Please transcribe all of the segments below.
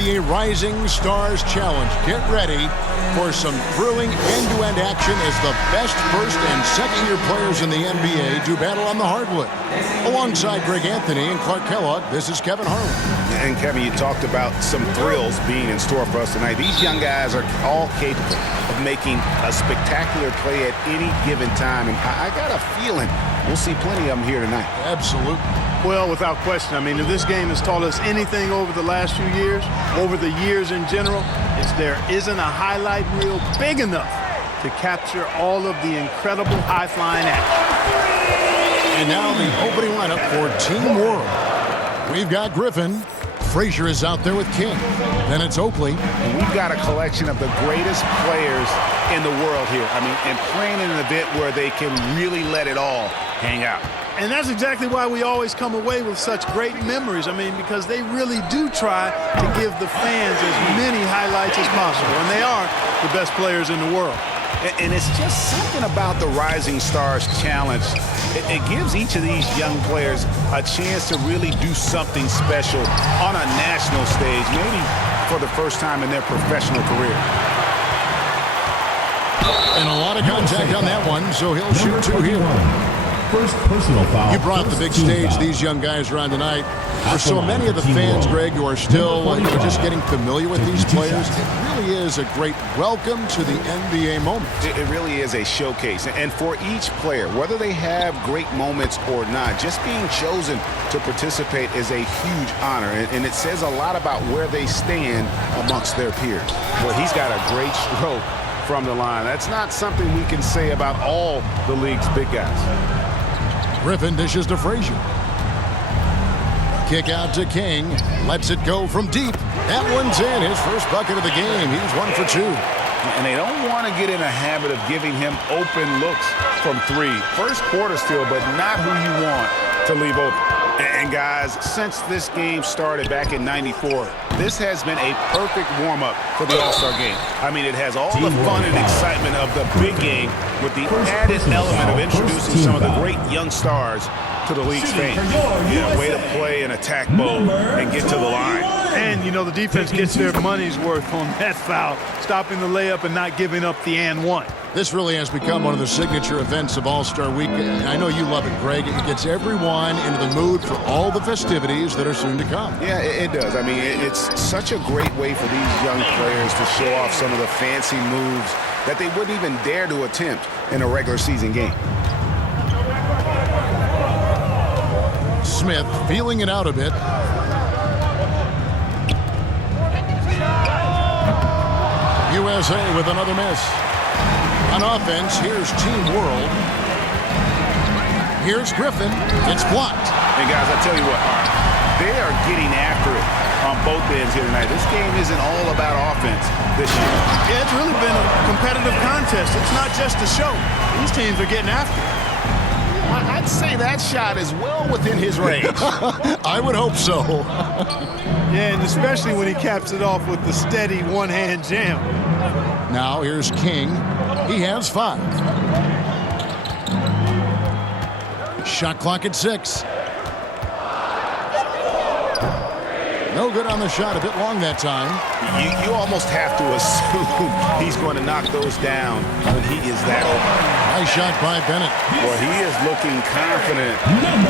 The Rising Stars Challenge. Get ready for some thrilling end-to-end action as the best first and second-year players in the NBA do battle on the hardwood. Alongside Greg Anthony and Clark Kellogg, this is Kevin Harlan. And Kevin, you talked about some thrills being in store for us tonight. These young guys are all capable of making a spectacular play at any given time. And I got a feeling we'll see plenty of them here tonight. Absolutely. Well, without question. I mean, if this game has taught us anything over the last few years, over the years in general, it's there isn't a highlight reel big enough to capture all of the incredible high-flying action. And now the opening lineup for Team World. We've got Griffin. Frazier is out there with King. Then it's Oakley. And we've got a collection of the greatest players in the world here. I mean, and playing in an event where they can really let it all hang out. And that's exactly why we always come away with such great memories. I mean, because they really do try to give the fans as many highlights as possible. And they are the best players in the world. And it's just something about the Rising Stars Challenge. It gives each of these young players a chance to really do something special on a national stage, maybe for the first time in their professional career. And a lot of contact on that one, so he'll shoot two here. First personal foul. You brought up the big stage these young guys are on tonight. For so many of the fans, Greg, who are still just getting familiar with these players, it really is a great welcome to the NBA moment. It really is a showcase. And for each player, whether they have great moments or not, just being chosen to participate is a huge honor. And it says a lot about where they stand amongst their peers. Well, he's got a great stroke from the line. That's not something we can say about all the league's big guys. Griffin dishes to Frazier. Kick out to King. Lets it go from deep. That one's in. His first bucket of the game. He's 1 for 2. And they don't want to get in a habit of giving him open looks from three. First quarter still, but not who you want to leave open. And guys, since this game started back in '94, this has been a perfect warm-up for the All-Star game. I mean, it has all the fun and excitement of the big game with the added element of introducing some of the great young stars to the league's fame. Yeah, way to play in attack mode and get to the line. And, you know, the defense gets their money's worth on that foul, stopping the layup and not giving up the and one. This really has become one of the signature events of All-Star Week. I know you love it, Greg. It gets everyone into the mood for all the festivities that are soon to come. Yeah, it does. I mean, it's such a great way for these young players to show off some of the fancy moves that they wouldn't even dare to attempt in a regular season game. Smith feeling it out a bit. USA with another miss. On offense, here's Team World. Here's Griffin. It's blocked. And guys, I tell you what, they are getting after it on both ends here tonight. This game isn't all about offense this year. Yeah, it's really been a competitive contest. It's not just a show. These teams are getting after it. I'd say that shot is well within his range. I would hope so. Yeah, and especially when he caps it off with the steady one-hand jam. Now here's King. He has 5. Shot clock at 6. No good on the shot. A bit long that time. You almost have to assume he's going to knock those down when he is that open. Nice shot by Bennett. Boy, he is looking confident.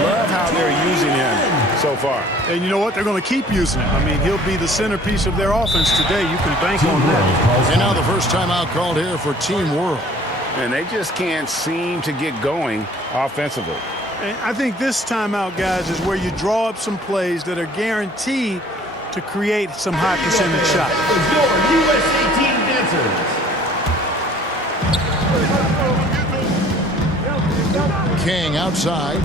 Love how they're using him so far. And you know what? They're going to keep using him. I mean, he'll be the centerpiece of their offense today. You can bank on that. And now the first time out called here for Team World. And they just can't seem to get going offensively. And I think this timeout, guys, is where you draw up some plays that are guaranteed to create some high percentage shots. Your USA team dancers. King outside.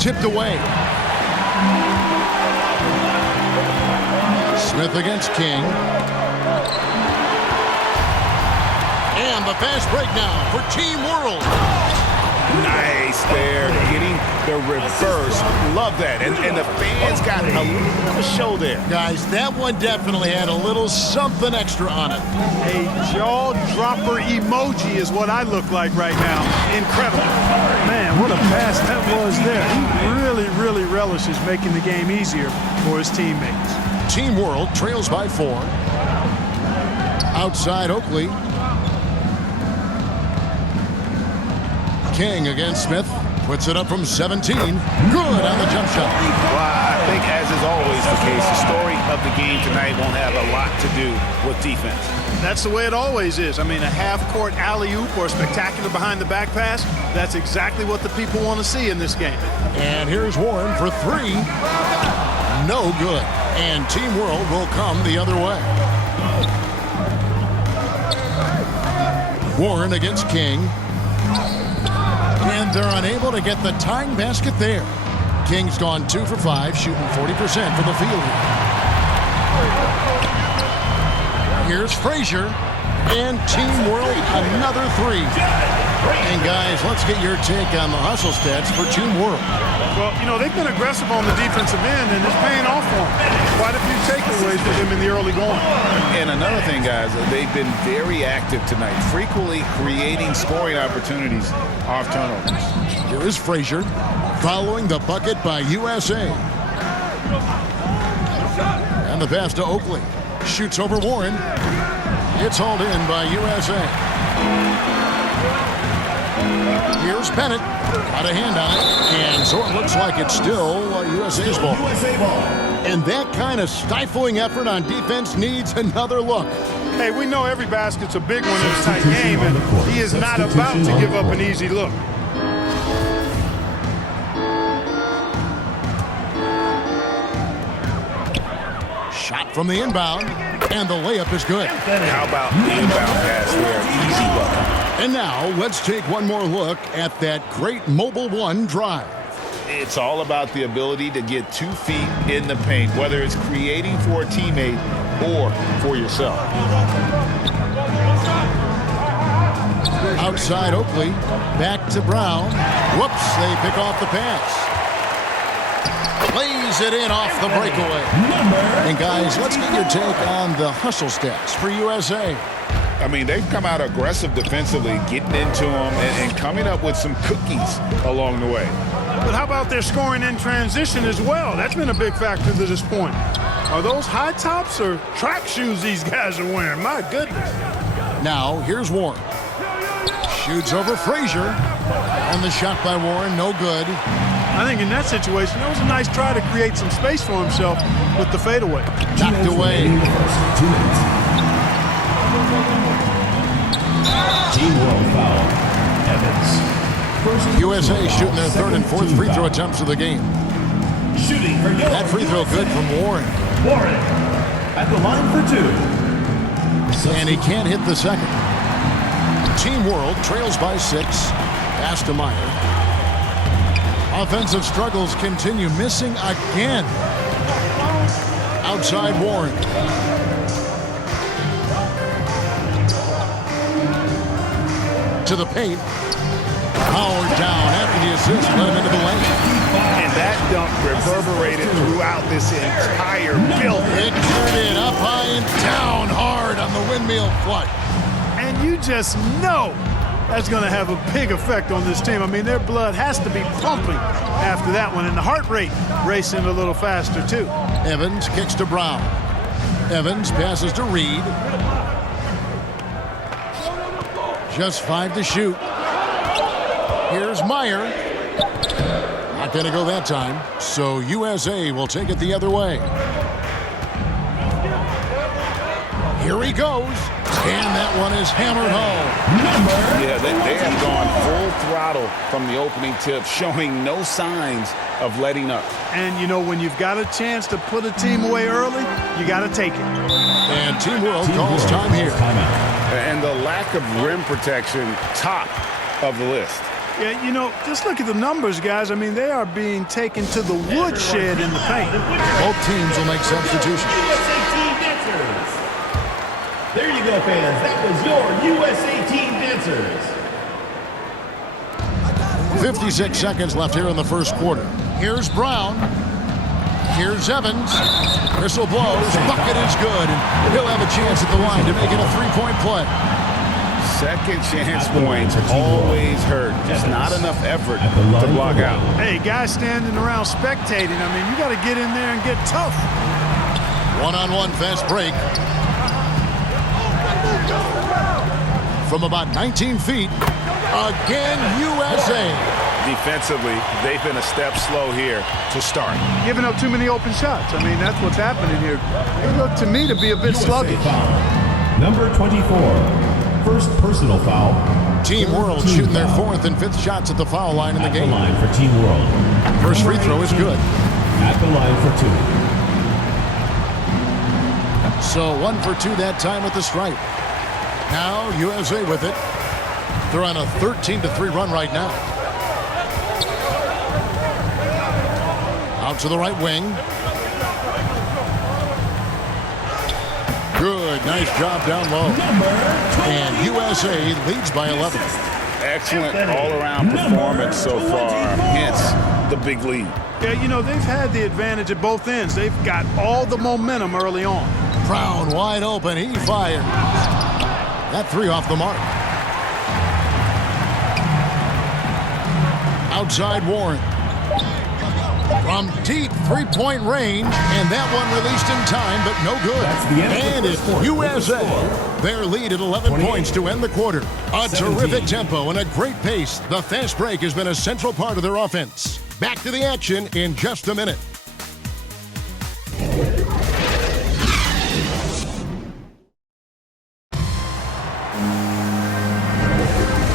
Tipped away. Smith against King. And the fast break now for Team World. Nice there, getting the reverse. Love that. And the fans got a little of a show there. Guys, that one definitely had a little something extra on it. A jaw-dropper emoji is what I look like right now. Incredible. Man, what a pass that was there. He really relishes making the game easier for his teammates. Team World trails by 4. Outside Oakley. King against Smith. Puts it up from 17. Good on the jump shot. Well, I think, as is always the case, the story of the game tonight won't have a lot to do with defense. That's the way it always is. I mean, a half-court alley-oop or a spectacular behind-the-back pass, that's exactly what the people want to see in this game. And here's Warren for 3. No good. And Team World will come the other way. Warren against King. And they're unable to get the tying basket there. King's gone 2 for 5, shooting 40% from the field. Here's Frazier. And Team World, another 3. And guys, let's get your take on the hustle stats for Team World. Well, you know, they've been aggressive on the defensive end, and it's paying off for them. Quite a few takeaways for them in the early going. And another thing, guys, they've been very active tonight, frequently creating scoring opportunities off turnovers. Here is Frazier, following the bucket by USA. And the pass to Oakley. Shoots over Warren. It's hauled in by USA. Here's Bennett. Got a hand on it. And so it looks like it's still USA's ball. And that kind of stifling effort on defense needs another look. Hey, we know every basket's a big one in a tight game, and he is not about to give up an easy look. Shot from the inbound, and the layup is good. How about the inbound pass there? Easy bucket. And now let's take one more look at that great Mobile One drive. It's all about the ability to get 2 feet in the paint, whether it's creating for a teammate or for yourself. Outside Oakley, back to Brown. Whoops, they pick off the pass. Plays it in off the breakaway. And guys, let's get your take on the hustle stats for USA. I mean, they've come out aggressive defensively, getting into them and coming up with some cookies along the way. But how about their scoring in transition as well? That's been a big factor to this point. Are those high tops or track shoes these guys are wearing? My goodness. Now, here's Warren. Shoots over Frazier. And the shot by Warren, no good. I think in that situation, that was a nice try to create some space for himself with the fadeaway. Knocked away. Team World foul. Evans. USA shooting their 3rd and 4th free throw attempts of the game. Shooting for That free throw good from Warren. Warren at the line for 2. And he can't hit the second. Team World trails by 6. Pass to Meyer. Offensive struggles continue, missing again. Outside Warren. To the paint. Howard down after the assist, let him into the lane. And that dunk reverberated throughout this entire building. It turned it up high and down hard on the windmill flush. And you just know that's going to have a big effect on this team. I mean, their blood has to be pumping after that one, and the heart rate racing a little faster, too. Evans kicks to Brown. Evans passes to Reed. Just 5 to shoot. Here's Meyer. Not going to go that time, so USA will take it the other way. Here he goes. And that one is hammered home. Yeah, they have gone full throttle from the opening tip, showing no signs of letting up. And, you know, when you've got a chance to put a team away early, you got to take it. And Team World calls time here. And the lack of rim protection, top of the list. Yeah, you know, just look at the numbers, guys. I mean, they are being taken to the woodshed in the paint. Both teams will make substitutions. USA Team Dancers. There you go, fans. That was your USA Team Dancers. 56 seconds left here in the first quarter. Here's Brown. Here's Evans. Whistle blows. Bucket is good. And he'll have a chance at the line to make it a three-point play. Second chance points always hurt. Just not enough effort to block out. Hey, guys standing around spectating. I mean, you got to get in there and get tough. One-on-one fast break. From about 19 feet. Again, USA. Defensively, they've been a step slow here to start. Giving up too many open shots. I mean, that's what's happening here. They look to me to be a bit sluggish. Number 24. First personal foul. Team World shooting their fourth and fifth shots at the foul line in the game. At the line for Team World. First free throw is good. At the line for 2. So 1 for 2 that time at the stripe. Now USA with it. They're on a 13-3 run right now. Out to the right wing. Good, nice job down low. And USA leads by 11. Excellent all-around performance so far, hence the big lead. Yeah, you know, they've had the advantage at both ends. They've got all the momentum early on. Brown wide open, he fires. That three off the mark. Outside Warren. From deep three-point range, and that one released in time, but no good. And it's USA. Their lead at 11 points to end the quarter. A terrific tempo and a great pace. The fast break has been a central part of their offense. Back to the action in just a minute.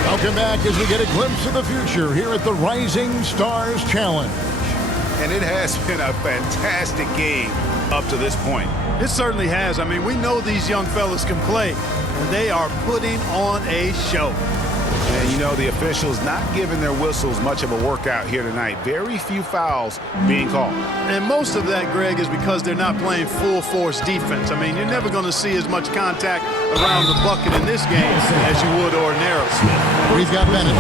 Welcome back as we get a glimpse of the future here at the Rising Stars Challenge. And it has been a fantastic game up to this point. It certainly has. I mean, we know these young fellas can play, and they are putting on a show. And you know, the officials not giving their whistles much of a workout here tonight. Very few fouls being called. And most of that, Greg, is because they're not playing full-force defense. I mean, you're never going to see as much contact around the bucket in this game as you would ordinarily. We've got Bennett.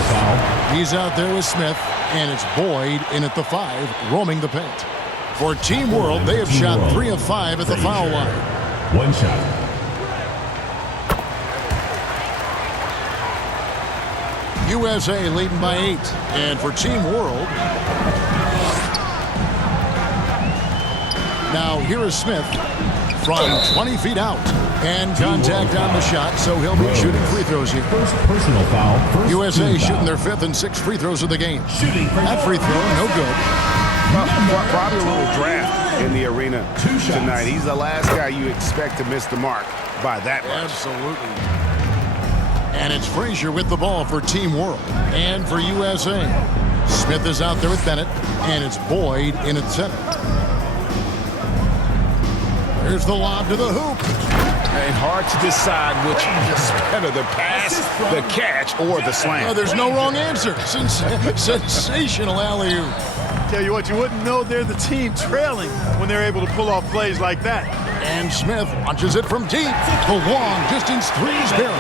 He's out there with Smith, and it's Boyd in at the 5, roaming the paint. For Team World, they have shot 3 of 5 at the foul line. One shot. USA leading by 8. And for Team World, now here is Smith from 20 feet out. And contact on the shot, so he'll be shooting free throws here. First personal foul. USA shooting their 5th and 6th free throws of the game. That free throw, no good. Probably a little draft in the arena tonight. He's the last guy you expect to miss the mark by that much. Absolutely. And it's Frazier with the ball for Team World. And for USA, Smith is out there with Bennett, and it's Boyd in at center. There's the lob to the hoop. And hard to decide which is better, the pass, the catch, or the slam. Oh, there's no wrong answer. Sensational alley-oop. Tell you what, you wouldn't know they're the team trailing when they're able to pull off plays like that. And Smith punches it from deep. The long-distance three is buried.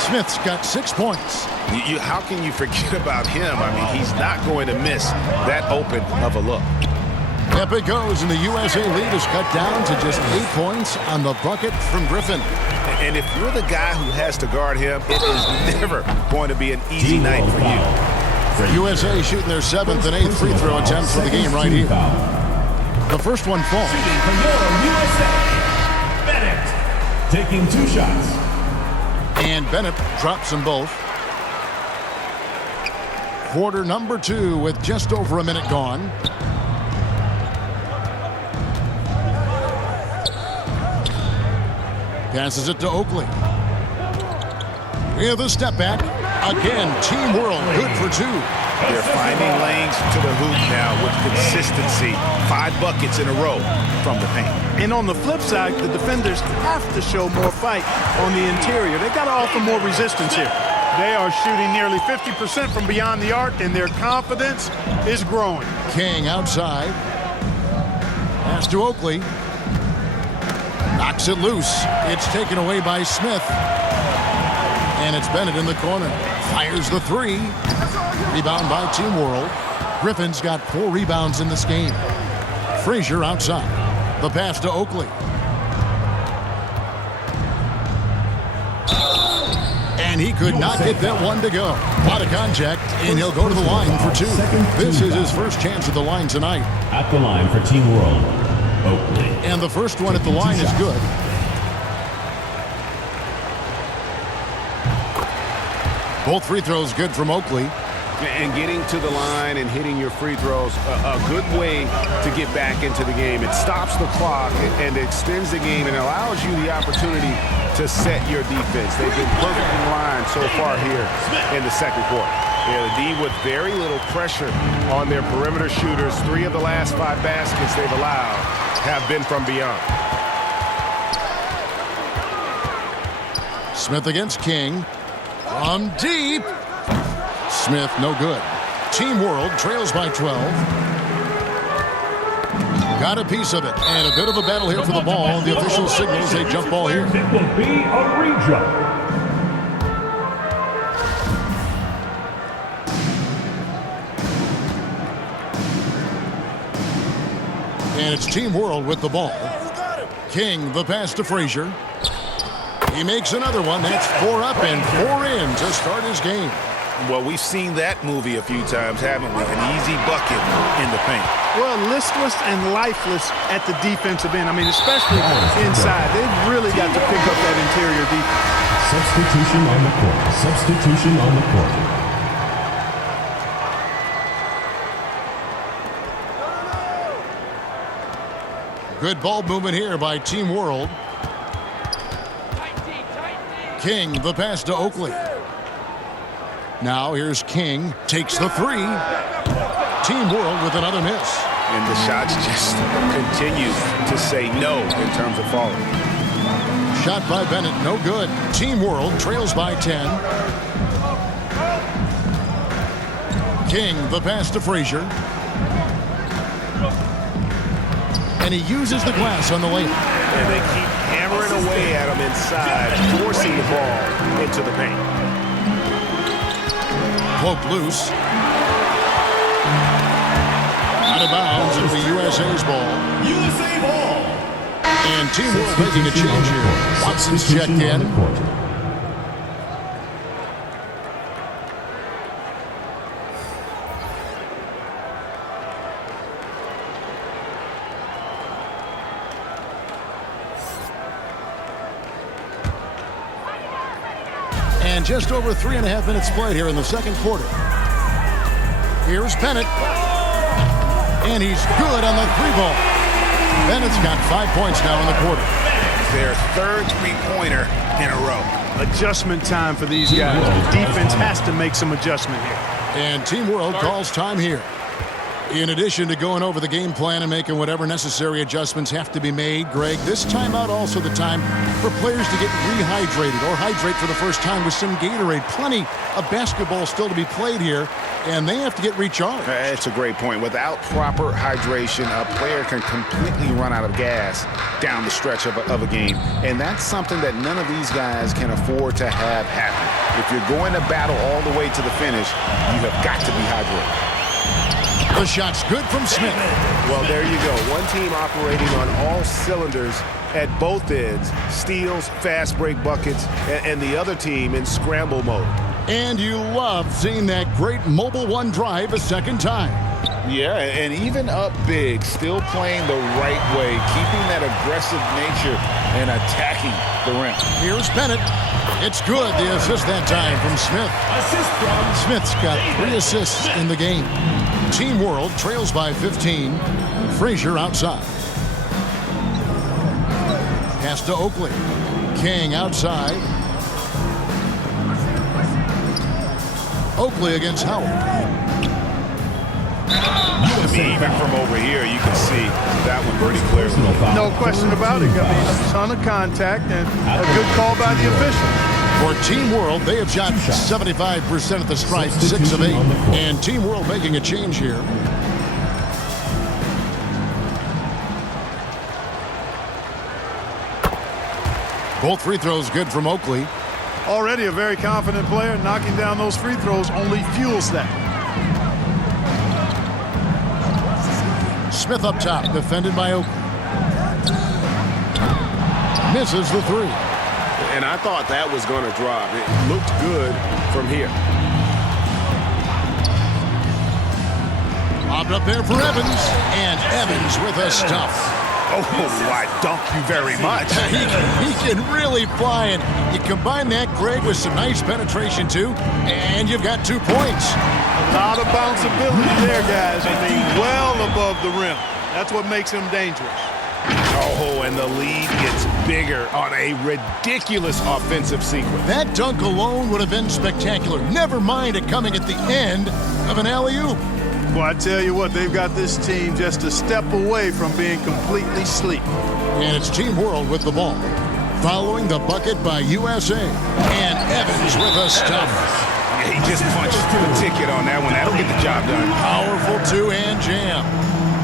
Smith's got 6 points. How can you forget about him? I mean, he's not going to miss that open of a look. Up it goes, and the USA lead is cut down to just 8 points on the bucket from Griffin. And if you're the guy who has to guard him, it is never going to be an easy night for you. USA shooting their 7th and 8th free throw attempts for the game right here. The first one falls. Shooting for USA. Bennett taking 2 shots. And Bennett drops them both. Quarter number 2 with just over a minute gone. Passes it to Oakley. With a step back. Again, Team World good for 2. They're finding lanes to the hoop now with consistency. 5 buckets in a row from the paint. And on the flip side, the defenders have to show more fight on the interior. They got to offer more resistance here. They are shooting nearly 50% from beyond the arc, and their confidence is growing. King outside. Pass to Oakley. Knocks it loose. It's taken away by Smith. And it's Bennett in the corner. Fires the three. Rebound by Team World. Griffin's got 4 rebounds in this game. Frazier outside. The pass to Oakley. And he could not get that one to go. A lot of contact, and he'll go to the line for 2. This is his first chance at the line tonight. At the line for Team World, Oakley. And the first one at the line is good. Both free throws good from Oakley. And getting to the line and hitting your free throws, a good way to get back into the game. It stops the clock and extends the game and allows you the opportunity to set your defense. They've been perfect in line so far here in the second quarter. Yeah, the D with very little pressure on their perimeter shooters. 3 of the last 5 baskets they've allowed have been from beyond. Smith against King. From deep. Smith, no good. Team World trails by 12. Got a piece of it. And a bit of a battle here for the ball. The official signals a jump ball here. It will be a re-jump. And it's Team World with the ball. King, the pass to Frazier. He makes another one. That's 4 up and 4 in to start his game. Well, we've seen that movie a few times, haven't we? An easy bucket in the paint. Well, listless and lifeless at the defensive end. I mean, especially inside. They've really got to pick up that interior defense. Substitution on the court. Substitution on the court. Good ball movement here by Team World. King, the pass to Oakley. Now here's King. Takes the 3. Team World with another miss. And the shots just continue to say no in terms of falling. Shot by Bennett, no good. Team World trails by 10. King, the pass to Frazier. And he uses the glass on the layup. And they keep hammering away at him inside, forcing the ball into the paint. Poked loose. Out of bounds. It'll be USA's ball. USA ball. And Team World making a change here. Watson's checked in. And just over 3.5 minutes played here in the second quarter. Here's Bennett. And he's good on the 3-ball. Bennett's got 5 points now in the quarter. Their third 3-pointer in a row. Adjustment time for these guys. The defense has to make some adjustment here. And Team World calls time here. In addition to going over the game plan and making whatever necessary adjustments have to be made, Greg, this timeout also the time for players to get rehydrated or hydrate for the first time with some Gatorade. Plenty of basketball still to be played here, and they have to get recharged. That's a great point. Without proper hydration, a player can completely run out of gas down the stretch of a game. And that's something that none of these guys can afford to have happen. If you're going to battle all the way to the finish, you have got to be hydrated. The shot's good from Smith. Well, there you go. One team operating on all cylinders at both ends. Steals, fast break buckets, and the other team in scramble mode. And you love seeing that great mobile one drive a second time. Yeah, and even up big, still playing the right way, keeping that aggressive nature and attacking the rim. Here's Bennett. It's good. The assist that time from Smith. Assist from Smith's got 3 assists in the game. Team World trails by 15. Frazier outside. Pass to Oakley. King outside. Oakley against Howard. Even from over here, you can see that one pretty clearly. No question about it. I mean, a ton of contact and a good call by the official. For Team World, they have shot 75% at the stripe, 6 of 8. And Team World making a change here. Both free throws good from Oakley. Already a very confident player. Knocking down those free throws only fuels that. Smith up top, defended by Oakley. Misses the three. And I thought that was going to drop. It looked good from here. Lobbed up there for Evans. And Evans with a stuff. Oh, I dunk you very much. He can really fly, and you combine that, Greg, with some nice penetration, too, and you've got 2 points. A lot of bounceability there, guys. I mean, well above the rim. That's what makes him dangerous. Oh, and the lead gets bigger on a ridiculous offensive sequence. That dunk alone would have been spectacular. Never mind it coming at the end of an alley-oop. Well, I tell you what, they've got this team just a step away from being completely asleep. And it's Team World with the ball. Following the bucket by USA. And Evans with a stop. He just punched the ticket on that one. That'll get the job done. Powerful two-hand jam.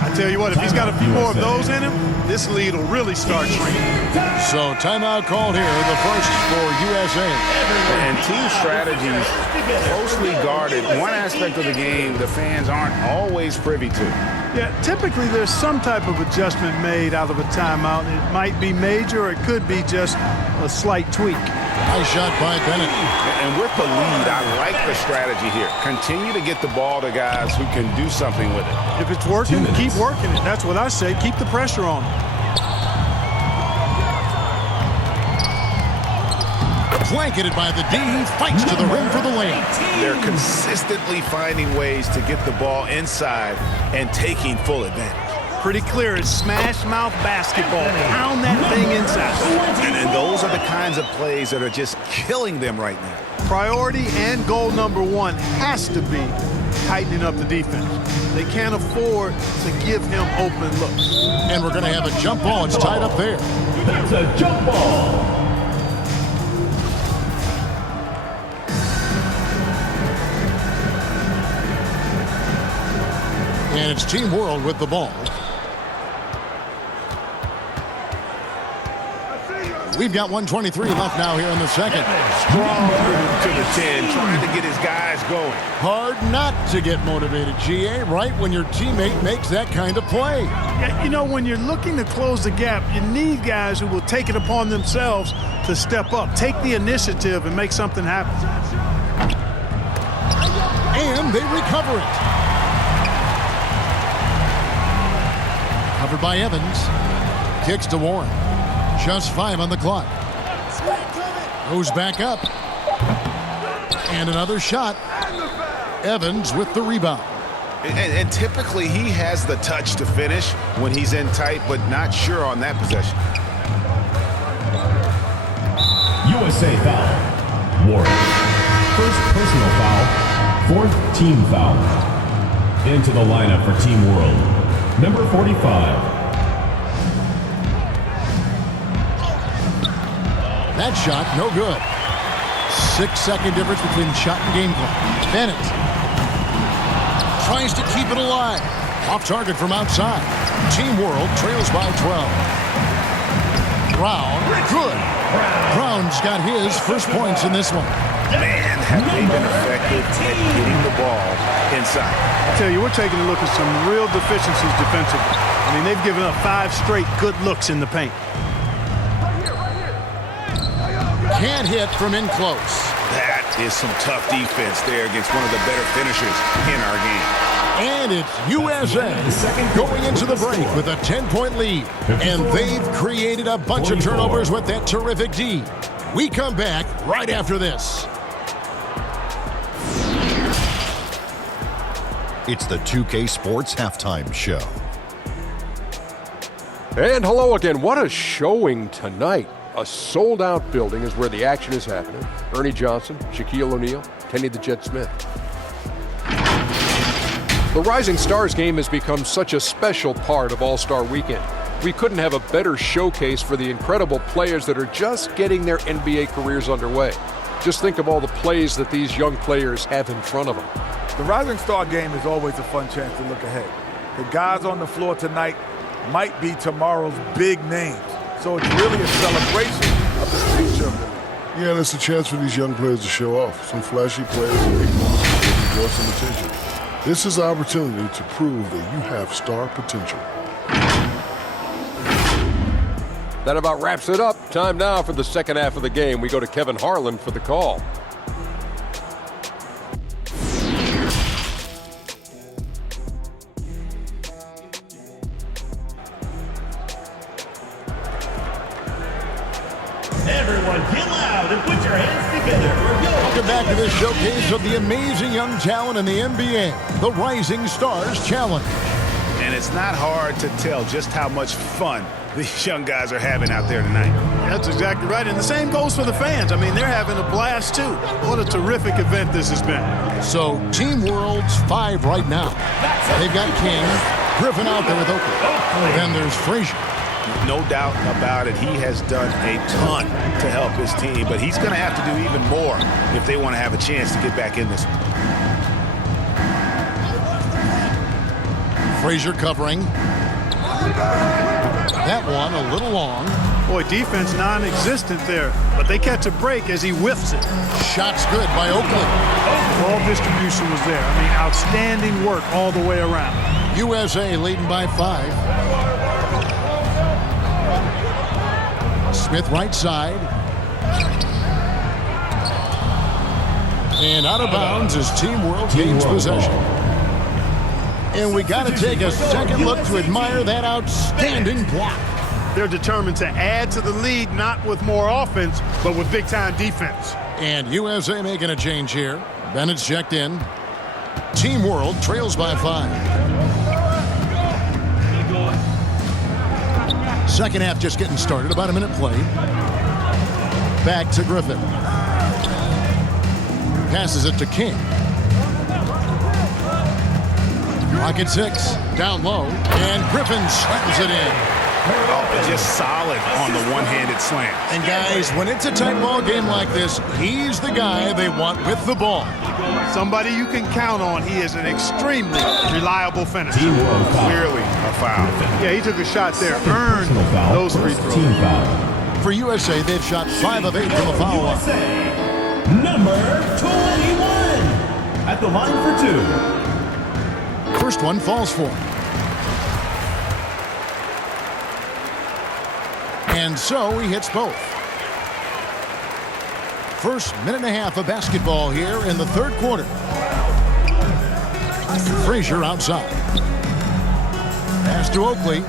I tell you what, if he's got a few more of those in him, this lead will really start shrinking. So timeout called here, the first for USA. And team strategies closely guarded. One aspect of the game the fans aren't always privy to. Yeah, typically there's some type of adjustment made out of a timeout. It might be major, or it could be just a slight tweak. Nice shot by Bennett. And with the lead, I like the strategy here. Continue to get the ball to guys who can do something with it. If it's working, keep working it. That's what I say. Keep the pressure on. Blanketed by the D, fights to the rim for the layup. They're consistently finding ways to get the ball inside and taking full advantage. Pretty clear. It's smash mouth basketball. Pound that thing inside. And those are the kinds of plays that are just killing them right now. Priority and goal number one has to be tightening up the defense. They can't afford to give him open looks. And we're going to have a jump ball. It's tied up there. It's a jump ball. And it's Team World with the ball. We've got 1:23 left now here in the second. Strong move to the 10, trying to get his guys going. Hard not to get motivated, GA, right when your teammate makes that kind of play. Yeah, you know, when you're looking to close the gap, you need guys who will take it upon themselves to step up, take the initiative, and make something happen. And they recover it. Covered by Evans. Kicks to Warren. Just 5 on the clock. Goes back up. And another shot. Evans with the rebound. And typically he has the touch to finish when he's in tight, but not sure on that possession. USA foul. Warren. First personal foul. Fourth team foul. Into the lineup for Team World. Number 45. That shot, no good. 6-second difference between shot and game clock. Bennett tries to keep it alive. Off target from outside. Team World trails by 12. Brown, good. Brown's got his first points in this one. Man, have they been effective at getting the ball inside. I tell you, we're taking a look at some real deficiencies defensively. I mean, they've given up 5 straight good looks in the paint. Can't hit from in close. That is some tough defense there against one of the better finishers in our game. And it's USA going into the break with a 10-point lead. And they've created a bunch of turnovers with that terrific D. We come back right after this. It's the 2K Sports Halftime Show. And hello again. What a showing tonight. A sold-out building is where the action is happening. Ernie Johnson, Shaquille O'Neal, Kenny the Jet Smith. The Rising Stars game has become such a special part of All-Star Weekend. We couldn't have a better showcase for the incredible players that are just getting their NBA careers underway. Just think of all the plays that these young players have in front of them. The Rising Star game is always a fun chance to look ahead. The guys on the floor tonight might be tomorrow's big names. So it's really a celebration of the future of the league. Yeah, and it's a chance for these young players to show off. Some flashy plays and big moments that draw some attention. This is an opportunity to prove that you have star potential. That about wraps it up. Time now for the second half of the game. We go to Kevin Harlan for the call. Everyone get loud and put your hands together. Welcome back to this showcase of the amazing young talent in the NBA, the Rising Stars Challenge. And it's not hard to tell just how much fun these young guys are having out there tonight. That's exactly right. And the same goes for the fans. I mean, they're having a blast, too. What a terrific event this has been. So, Team World's 5 right now. They've got King, Griffin out there with Oakley. Then there's Frazier. No doubt about it. He has done a ton to help his team, but he's going to have to do even more if they want to have a chance to get back in this. Frazier covering. That one a little long. Boy, defense non-existent there, but they catch a break as he whiffs it. Shot's good by Oakley. Ball distribution was there. I mean, outstanding work all the way around. USA leading by 5. Smith right side. And out of bounds as Team World gains possession. And we got to take a second look to admire that outstanding block. They're determined to add to the lead, not with more offense, but with big-time defense. And USA making a change here. Bennett's checked in. Team World trails by 5. Second half just getting started. About a minute played. Back to Griffin. Passes it to King. Pocket 6. Down low. And Griffin slams it in. Oh, just solid on the one-handed slam. And guys, when it's a tight ball game like this, he's the guy they want with the ball. Somebody you can count on. He is an extremely reliable finisher. Clearly a foul. Yeah, he took a shot there. Earned those free throws. For USA, they've shot 5 of 8 from the foul line. Number 21 at the line for 2. First one falls for him. And so he hits both. First minute and a half of basketball here in the third quarter. Frazier outside. Pass to Oakley.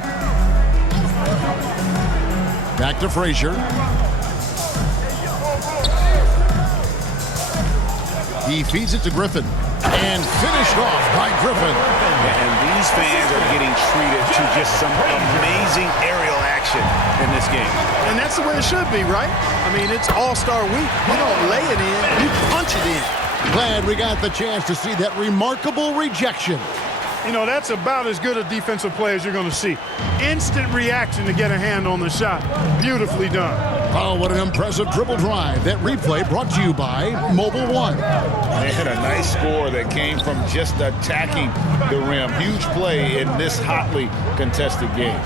Back to Frazier. He feeds it to Griffin. And finished off by Griffin. And these fans are getting treated to just some amazing aerial action in this game. And that's the way it should be, right? I mean, it's All-Star Week. You don't lay it in, you punch it in. Glad we got the chance to see that remarkable rejection. You know, that's about as good a defensive play as you're going to see. Instant reaction to get a hand on the shot. Beautifully done. Oh, what an impressive dribble drive. That replay brought to you by Mobile One. They had a nice score that came from just attacking the rim. Huge play in this hotly contested game.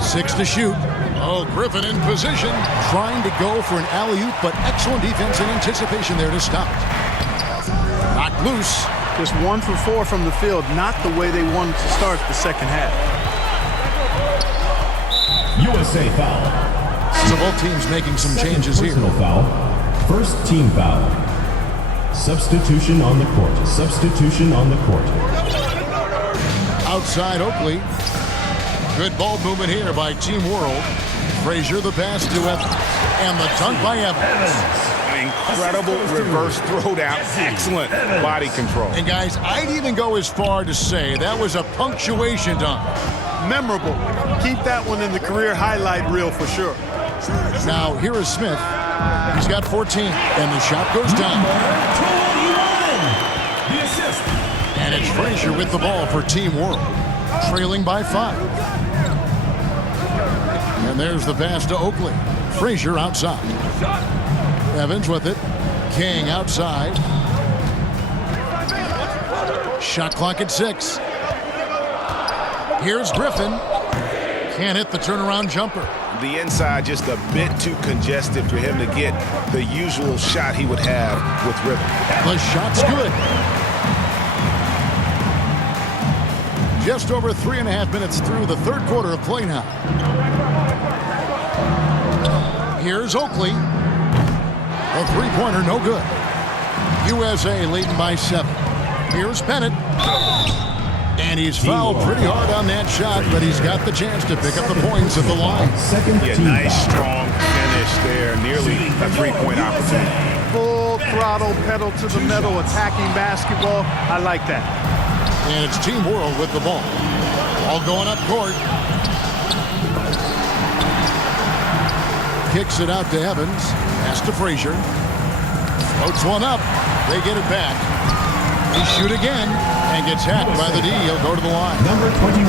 6 to shoot. Oh, Griffin in position. Trying to go for an alley-oop, but excellent defense and anticipation there to stop it. Knocked loose. Just 1 for 4 from the field, not the way they wanted to start the second half. USA foul. So both teams making some changes here. Personal foul. First team foul. Substitution on the court. Substitution on the court. Outside Oakley. Good ball movement here by Team World. Frazier the pass to Evans. And the dunk by Evans. Incredible reverse throwdown. Excellent body control. And guys, I'd even go as far to say that was a punctuation dunk. Memorable. Keep that one in the career highlight reel for sure. Now, here is Smith. He's got 14, and the shot goes down. The assist. And it's Frazier with the ball for Team World, trailing by 5. And there's the pass to Oakley. Frazier outside. Evans with it. King outside. Shot clock at 6. Here's Griffin. Can't hit the turnaround jumper. the inside just a bit too congested for him to get the usual shot he would have with rhythm. The shot's good. Just over 3.5 minutes through the third quarter of play now. Here's Oakley. The three-pointer, no good. USA leading by 7. Here's Bennett. And he's fouled pretty hard on that shot, but he's got the chance to pick up the points at the line. Yeah, nice, strong finish there. Nearly a three-point opportunity. Full throttle, pedal to the metal, attacking basketball. I like that. And it's Team World with the ball. All going up court. Kicks it out to Evans. Pass to Frazier. Floats one up. They get it back. He shoot again and gets hacked by the D. He'll go to the line. Number 21.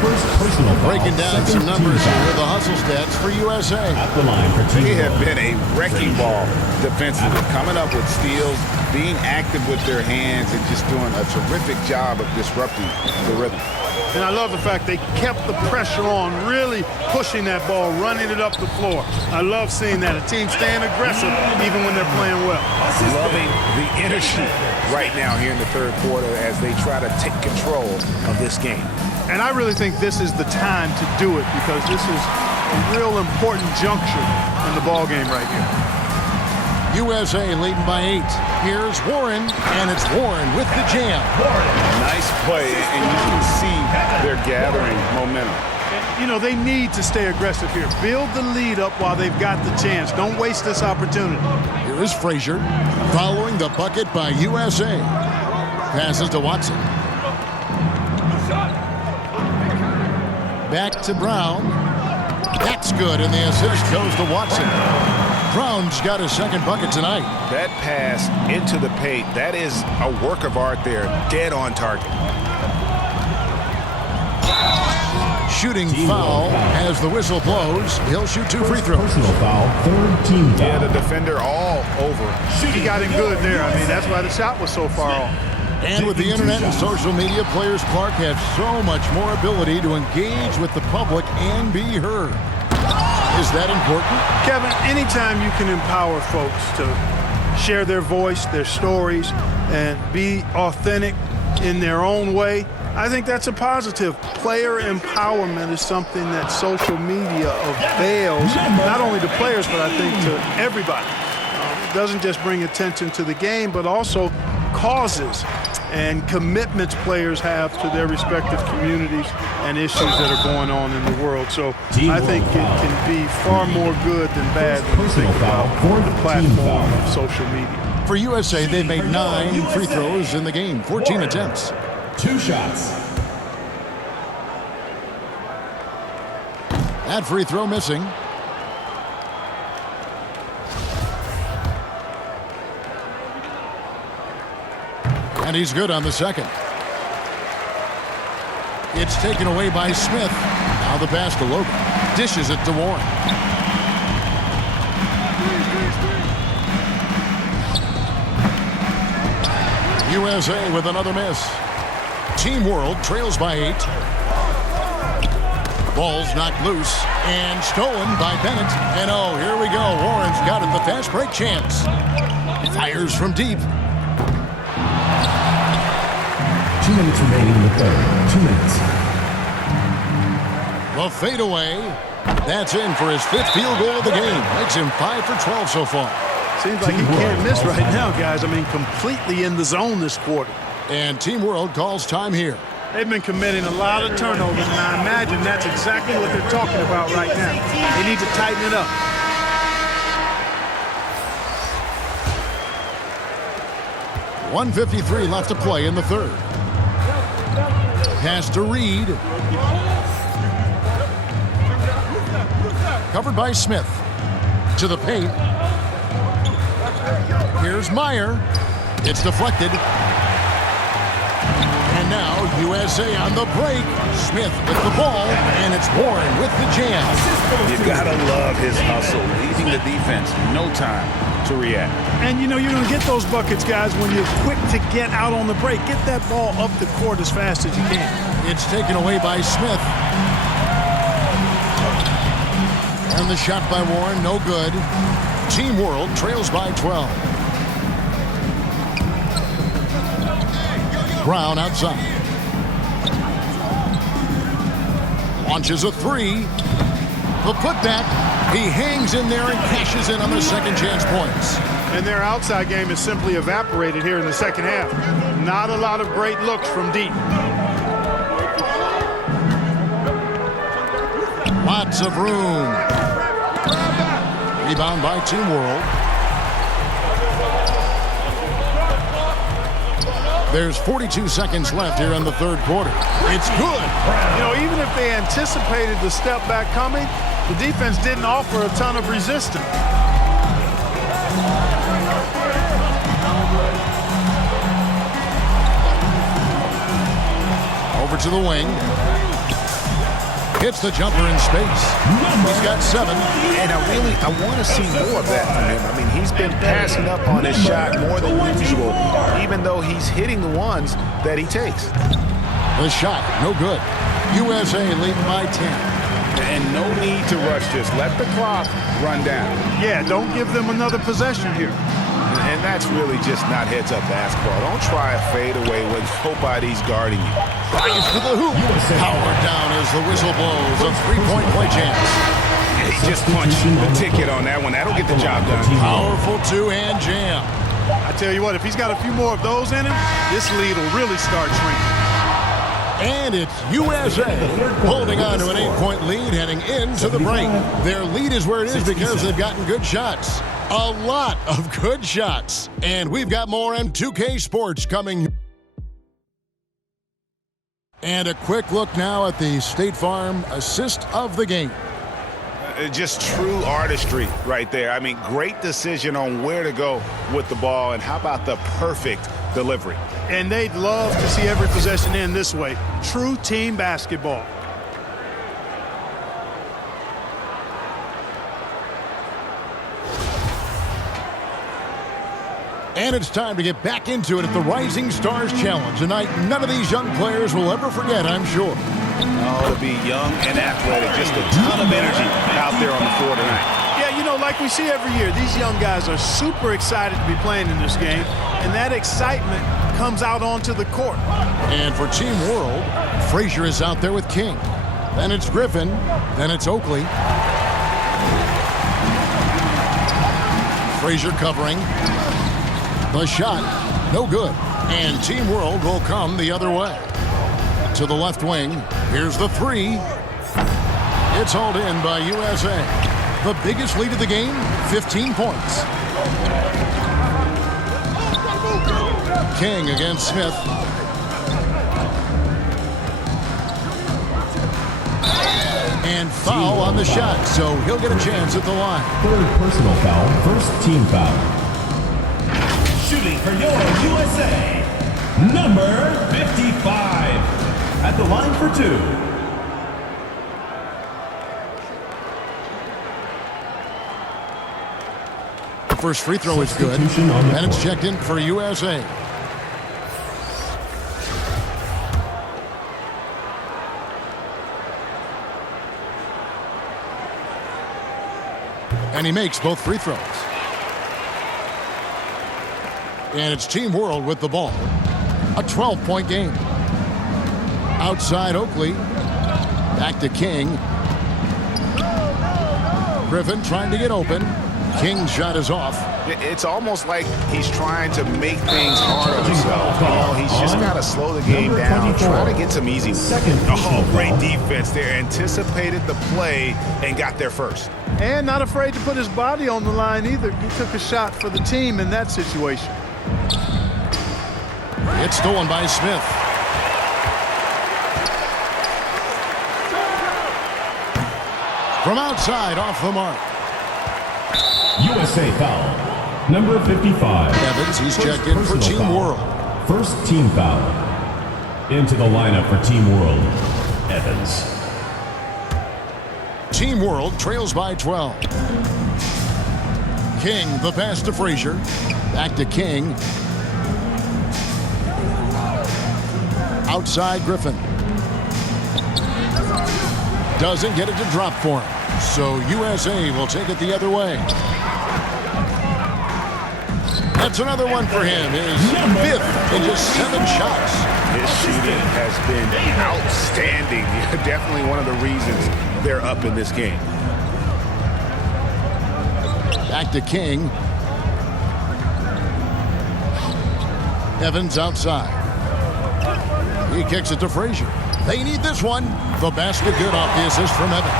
First personal foul. Breaking down some numbers here with the hustle stats for USA. At the line for Team They have World. been a wrecking ball defensively, coming up with steals, being active with their hands, and just doing a terrific job of disrupting the rhythm. And I love the fact they kept the pressure on, really pushing that ball, running it up the floor. I love seeing that. A team staying aggressive even when they're playing well. Loving the energy right now here in the third quarter as they try to take control of this game. And I really think this is the time to do it because this is a real important juncture in the ball game right here. USA leading by 8. Here's Warren, and it's Warren with the jam. Nice play, and you can see they're gathering momentum. And, you know, they need to stay aggressive here. Build the lead up while they've got the chance. Don't waste this opportunity. Here is Frazier, following the bucket by USA. Passes to Watson. Back to Brown. That's good, and the assist goes to Watson. Brown's got his second bucket tonight. That pass into the paint, that is a work of art there, dead on target. Shooting foul as the whistle blows. He'll shoot 2 free throws. Personal foul. Third team foul. Yeah, the defender all over. He got him good there. I mean, that's why the shot was so far off. And with the internet and social media, players Clark have so much more ability to engage with the public and be heard. Is that important? Kevin, anytime you can empower folks to share their voice, their stories, and be authentic in their own way, I think that's a positive. Player empowerment is something that social media avails, not only to players, but I think to everybody. It doesn't just bring attention to the game, but also causes and commitments players have to their respective communities and issues that are going on in the world. So I think it can be far more good than bad when you think about the platform of social media. For USA, they made 9 free throws in the game, 14 attempts. 2 shots. That free throw missing. And he's good on the second. It's taken away by Smith. Now the pass to Logan. Dishes it to Warren. USA with another miss. Team World trails by 8. Ball's knocked loose and stolen by Bennett. And oh, here we go. Warren's got it. The fast break chance. Fires from deep. 2 minutes remaining in the third. 2 minutes. The fadeaway. That's in for his 5th field goal of the game. Makes him 5 for 12 so far. Seems like he can't miss right now, guys. I mean, completely in the zone this quarter. And Team World calls time here. They've been committing a lot of turnovers, and I imagine that's exactly what they're talking about right now. They need to tighten it up. .153 left to play in the third. Pass to Reed. Covered by Smith. To the paint. Here's Meyer. It's deflected. And now USA on the break. Smith with the ball, and it's Warren with the jam. You gotta love his hustle, leaving the defense no time to react. And you know you're gonna get those buckets, guys, when you're quick to get out on the break. Get that ball up the court as fast as you can. It's taken away by Smith. on the shot by Warren, no good. Team World trails by 12. Brown outside. Launches a three. The putback. He hangs in there and cashes in on the second chance points. And their outside game is simply evaporated here in the second half. Not a lot of great looks from deep. Lots of room. Rebound by Team World. There's 42 seconds left here in the third quarter. It's good. You know, even if they anticipated the step back coming, the defense didn't offer a ton of resistance. Over to the wing. Hits the jumper in space. He's got 7. And I want to see more of that from him. I mean, he's been passing up on his shot more than usual, even though he's hitting the ones that he takes. The shot, no good. USA leading by 10. And no need to rush this. Let the clock run down. Yeah, don't give them another possession here. And that's really just not heads-up basketball. Don't try a fadeaway when nobody's guarding you. Fires to the hoop. Powered down as the whistle blows. A three-point play chance. He just punched the ticket on that one. That'll get the job done. Powerful two-hand jam. I tell you what, if he's got a few more of those in him, this lead will really start shrinking. And it's USA holding on to an 8-point lead heading into the break. Their lead is where it is because they've gotten good shots. A lot of good shots. And we've got more M2K Sports coming. And a quick look now at the State Farm assist of the game. Just true artistry right there. I mean, great decision on where to go with the ball, and how about the perfect delivery? And they'd love to see every possession end this way. True team basketball. And it's time to get back into it at the Rising Stars Challenge. A night none of these young players will ever forget, I'm sure. Oh, to be young and athletic. Just a ton of energy out there on the floor tonight. Yeah, you know, like we see every year, these young guys are super excited to be playing in this game, and that excitement comes out onto the court. And for Team World, Frazier is out there with King. Then it's Griffin. Then it's Oakley. Frazier covering. The shot, no good. And Team World will come the other way. To the left wing, here's the three. It's hauled in by USA. The biggest lead of the game, 15 points. King against Smith. And foul on the shot, so he'll get a chance at the line. Third personal foul, first team foul. Shooting for your USA, number 55. At the line for 2. The first free throw is good, and it's checked in for USA. And he makes both free throws. And it's Team World with the ball. A 12-point game. Outside Oakley. Back to King. Griffin trying to get open. King's shot is off. It's almost like he's trying to make things hard on himself. You know, he's just got to slow the game down, try to get some easy. Oh, great defense there. Anticipated the play and got there first. And not afraid to put his body on the line either. He took a shot for the team in that situation. It's stolen by Smith. From outside, off the mark. USA foul, number 55. Evans, he's checked in for Team World. First team foul. Into the lineup for Team World, Evans. Team World trails by 12. King, the pass to Frazier. Back to King. Outside Griffin. Doesn't get it to drop for him. So USA will take it the other way. That's another one for him. His 5th in just 7 shots. His shooting has been outstanding. Definitely one of the reasons they're up in this game. Back to King. Evans outside. He kicks it to Frazier. They need this one. The basket good off the assist from Evans.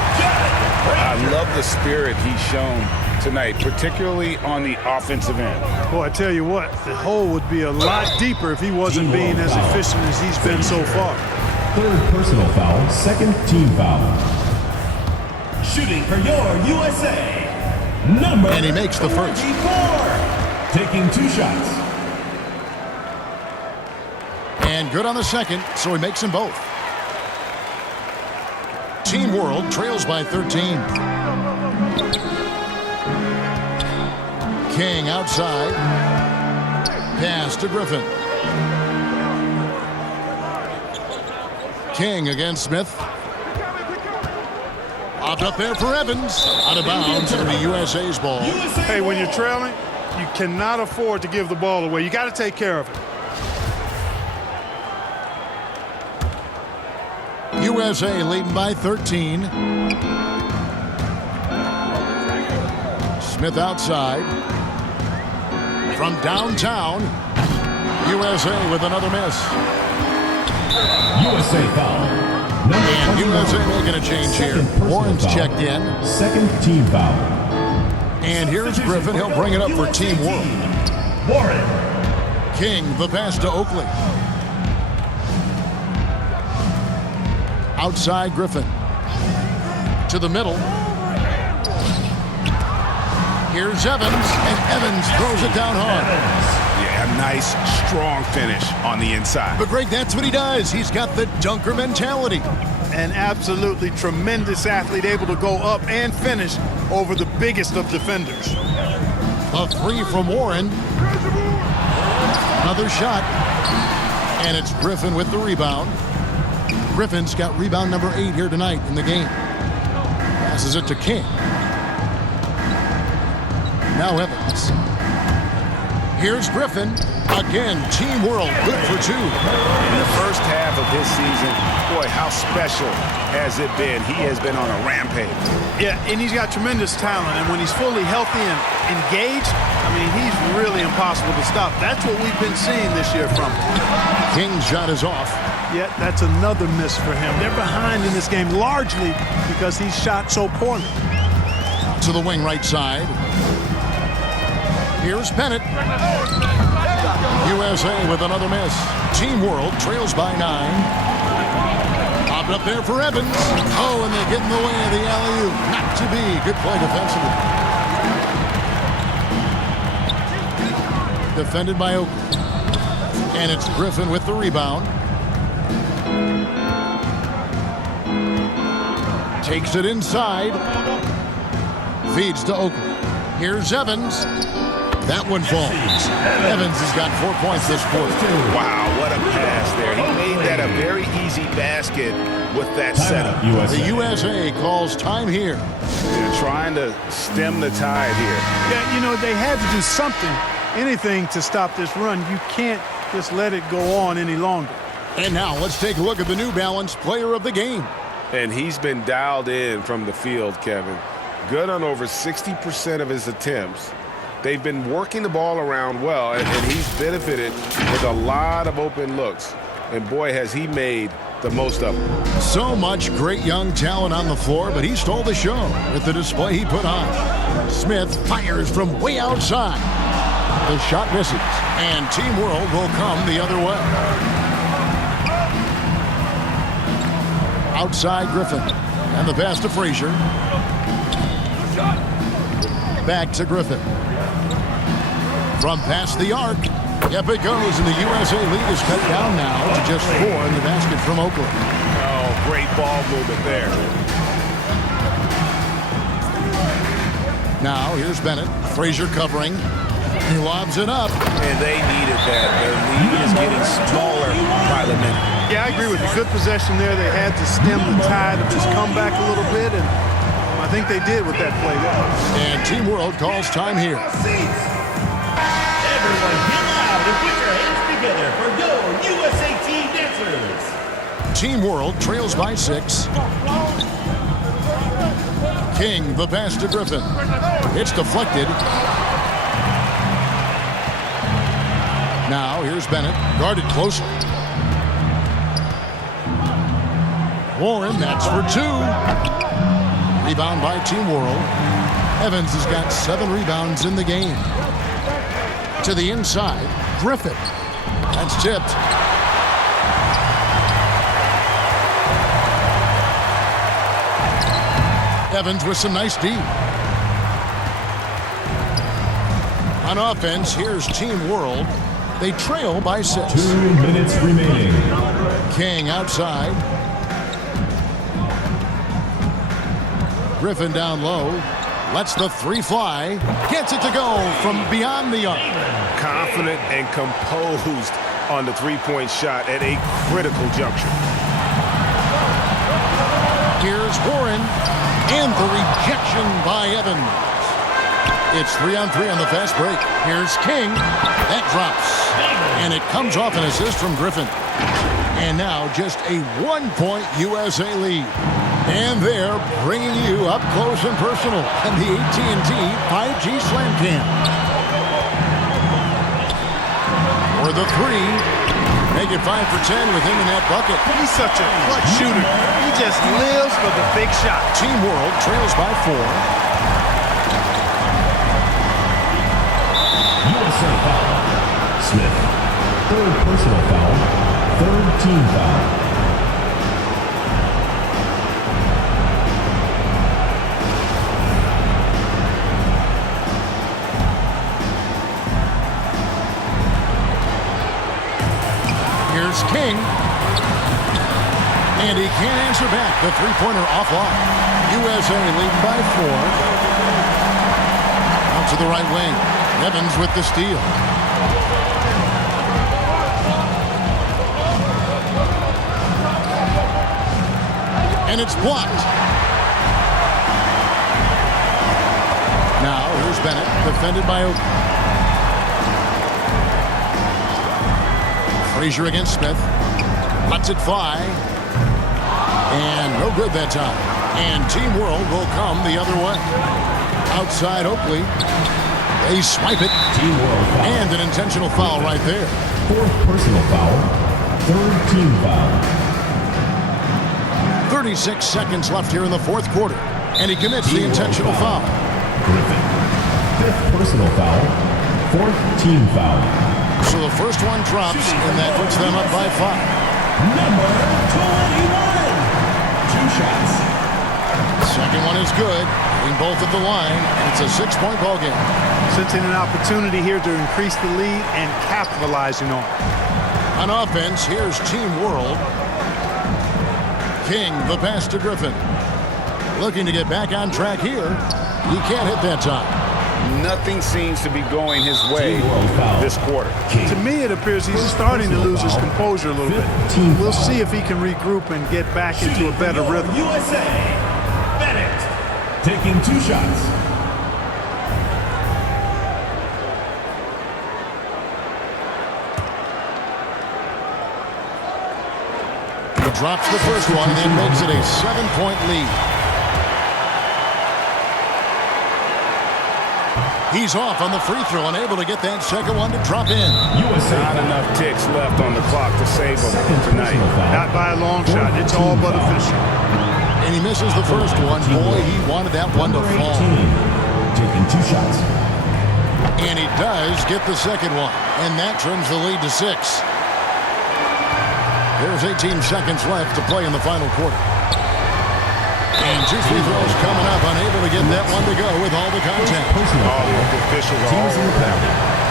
I love the spirit he's shown tonight, particularly on the offensive end. Boy, I tell you what, the hole would be a lot deeper if he wasn't being as efficient as he's been so far. 3rd personal foul, 2nd team foul. Shooting for your USA, number And he makes the first. 44. Taking 2 shots. And good on the second, so he makes them both. Team World trails by 13. King outside. Pass to Griffin. King against Smith. Popped up there for Evans. Out of bounds. It'll be USA's ball. Hey, when you're trailing, you cannot afford to give the ball away. You got to take care of it. USA leading by 13. Smith outside. From downtown, USA with another miss. USA foul. And USA making a change here. Warren's checked in. 2nd team foul. And here's Griffin. He'll bring it up for Team World. Warren. King, the pass to Oakley. Outside Griffin. To the middle. Here's Evans, and Evans throws it down hard. Yeah, a nice, strong finish on the inside. But Greg, that's what he does. He's got the dunker mentality. An absolutely tremendous athlete, able to go up and finish over the biggest of defenders. A 3 from Warren. Another shot. And it's Griffin with the rebound. Griffin's got rebound number 8 here tonight in the game. Passes it to King. Now Evans. Here's Griffin. Again, Team World good for 2. In the first half of his season, boy, how special has it been? He has been on a rampage. Yeah, and he's got tremendous talent. And when he's fully healthy and engaged, I mean, he's really impossible to stop. That's what we've been seeing this year from him. King's shot is off. Yeah, that's another miss for him. They're behind in this game largely because he's shot so poorly. To the wing right side. Here's Bennett. USA with another miss. Team World trails by 9. Popped up there for Evans. Oh, and they get in the way of the alley-oop. Not to be. Good play defensively. Defended by Oakley. And it's Griffin with the rebound. Takes it inside. Feeds to Oakley. Here's Evans. That one falls. Evans has got 4 points this quarter. Wow, what a pass there. He made that a very easy basket with that setup. The USA calls time here. They're trying to stem the tide here. Yeah, you know, they had to do something, anything to stop this run. You can't just let it go on any longer. And now let's take a look at the New Balance player of the game. And he's been dialed in from the field, Kevin. Good on over 60% of his attempts. They've been working the ball around well, and he's benefited with a lot of open looks. And boy, has he made the most of them. So much great young talent on the floor, but he stole the show with the display he put on. Smith fires from way outside. The shot misses, and Team World will come the other way. Outside Griffin, and the pass to Frazier. Back to Griffin. From past the arc, yep it goes, and the USA lead is cut down now to just 4 in the basket from Oakland. Oh, great ball movement there. Now here's Bennett. Frazier covering. He lobs it up. And they needed that. Their lead is getting smaller by the minute. Yeah, I agree with you. Good possession there. They had to stem the tide of this comeback a little bit, and I think they did with that play there. And Team World calls time here. Seats. Everyone get loud and put your hands together for your USA Team dancers. Team World trails by 6. King, the pass to Griffin. It's deflected. Now, here's Bennett, guarded closely. Warren, that's for 2. Rebound by Team World. Evans has got 7 rebounds in the game. To the inside, Griffin. That's tipped. Evans with some nice D. On offense, here's Team World. They trail by 6. 2 minutes remaining. King outside. Griffin down low. Lets the 3 fly. Gets it to go from beyond the arc. Confident and composed on the three-point shot at a critical juncture. Here's Warren. And the rejection by Evans. It's 3-on-3 on the fast break. Here's King. That drops. And it comes off an assist from Griffin. And now just a 1-point USA lead. And they're bringing you up close and personal in the AT&T 5G Slam Cam. For the 3. Make it 5 for 10 with him in that bucket. He's such a clutch shooter. He just lives for the big shot. Team World trails by 4. USA foul. Smith. 3rd personal foul. 3rd team foul. Here's King. And he can't answer back. The three-pointer offline. USA leading by 4. Out to the right wing. Evans with the steal. And it's blocked. Now here's Bennett, defended by Oak. Frazier against Smith. Lets it fly. And no good that time. And Team World will come the other way. Outside Oakley. They swipe it. Team World foul. And an intentional foul right there. 4th personal foul. 3rd team foul. 36 seconds left here in the 4th quarter. And he commits the intentional foul. Griffin. 5th personal foul. 4th team foul. So the first one drops, and that puts them up by 5. Number 21. 2 shots. Second one is good. Hitting both at the line. It's a 6-point ball game. Sensing an opportunity here to increase the lead and capitalizing on it. On offense, here's Team World. King, the pass to Griffin. Looking to get back on track here. He can't hit that time. Nothing seems to be going his way this quarter. To me, it appears he's starting to lose his composure a little bit. We'll see if he can regroup and get back into a better rhythm. USA. Bennett. Taking 2 shots. He drops the first one, and makes it a 7-point lead. He's off on the free throw, unable to get that second one to drop in. USA Not enough ticks left on the clock to save him tonight. Not by a long shot. It's all but official. And he misses the first one. Boy, he wanted that one to fall. Taking 2 shots. And he does get the second one. And that trims the lead to 6. There's 18 seconds left to play in the final quarter. And 2 free throws coming up. Unable to get that one to go with all the contact. All the officials are all over that.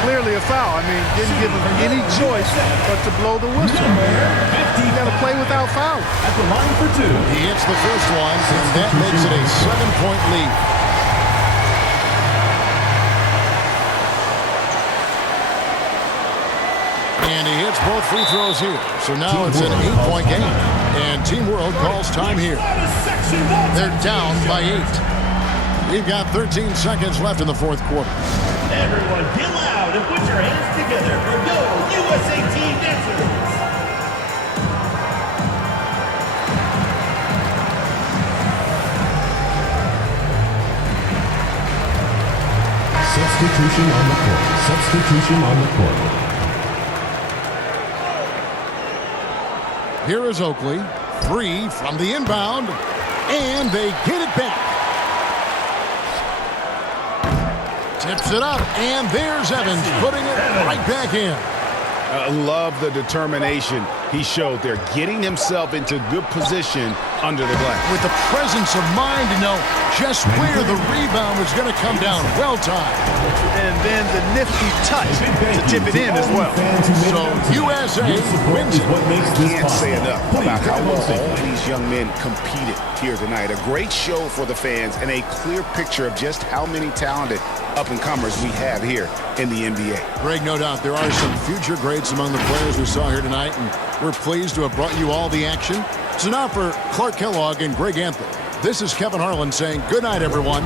Clearly a foul. I mean, didn't give him any choice but to blow the whistle. You got to play without foul. At the line for 2. He hits the first one, and that makes it a 7-point lead. And he hits both free throws here. So now it's an 8-point game. And Team World calls time here. They're down by 8. We've got 13 seconds left in the fourth quarter. Everyone get loud and put your hands together for Go USA Team dancers. Substitution on the court. Substitution on the court. Here is Oakley. 3 from the inbound. And they get it back. Tips it up. And there's Evans putting it right back in. I love the determination he showed there, getting himself into good position under the glass. With the presence of mind to know just where the rebound was going to come down. Well timed. And then the nifty touch to tip it in as well. So USA wins it. Can't say enough about how well all these young men competed here tonight. A great show for the fans and a clear picture of just how many talented up-and-comers we have here in the NBA. Greg, no doubt there are some future greats among the players we saw here tonight, and we're pleased to have brought you all the action. So now for Clark Kellogg and Greg Anthony, this is Kevin Harlan saying good night, everyone.